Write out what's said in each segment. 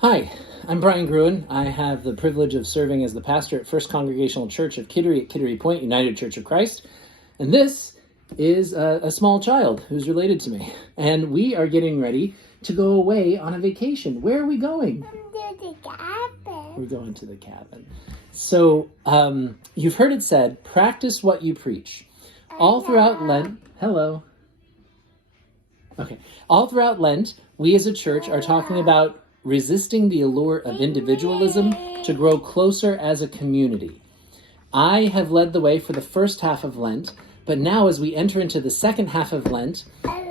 Hi, I'm Brian Gruen. I have the privilege of serving as the pastor at First Congregational Church of Kittery at Kittery Point United Church of Christ. And this is a small child who's related to me. And we are getting ready to go away on a vacation. Where are we going? To the cabin. We're going to the cabin. So you've heard it said, practice what you preach. All throughout Lent, hello. Okay. All throughout Lent, we as a church are talking about resisting the allure of individualism to grow closer as a community. I have led the way for the first half of Lent, but now as we enter into the second half of Lent,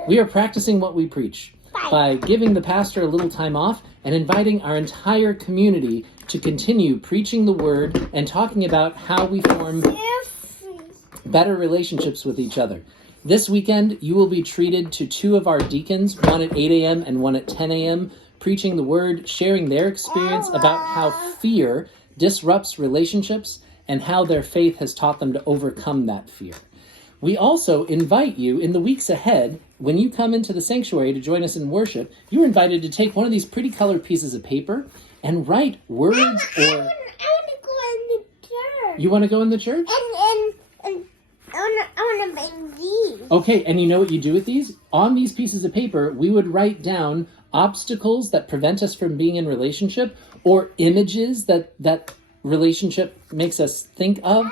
we are practicing what we preach by giving the pastor a little time off and inviting our entire community to continue preaching the word and talking about how we form better relationships with each other. This weekend, you will be treated to two of our deacons, one at 8 a.m. and one at 10 a.m., preaching the word, sharing their experience about how fear disrupts relationships and how their faith has taught them to overcome that fear. We also invite you in the weeks ahead, when you come into the sanctuary to join us in worship, you're invited to take one of these pretty colored pieces of paper and write words I want to go in the church. You want to go in the church? And I want to make these. Okay, and you know what you do with these? On these pieces of paper, we would write down obstacles that prevent us from being in relationship, or images that relationship makes us think of,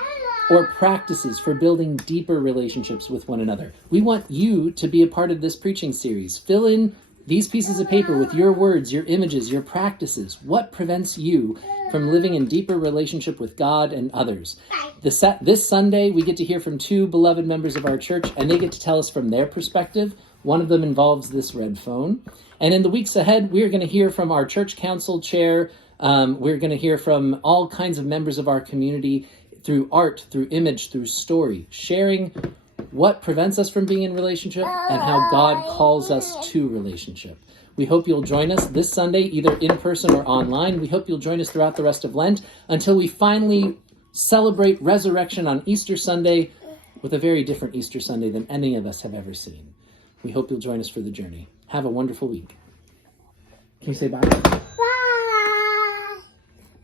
or practices for building deeper relationships with one another. We want you to be a part of this preaching series. Fill in these pieces of paper with your words, your images, your practices. What prevents you from living in deeper relationship with God and others? This Sunday, we get to hear from two beloved members of our church, and they get to tell us from their perspective. One of them involves this red phone. And in the weeks ahead, we're going to hear from our church council chair. We're going to hear from all kinds of members of our community through art, through image, through story, sharing what prevents us from being in relationship and how God calls us to relationship. We hope you'll join us this Sunday, either in person or online. We hope you'll join us throughout the rest of Lent until we finally celebrate resurrection on Easter Sunday with a very different Easter Sunday than any of us have ever seen. We hope you'll join us for the journey. Have a wonderful week. Can you say bye? Bye.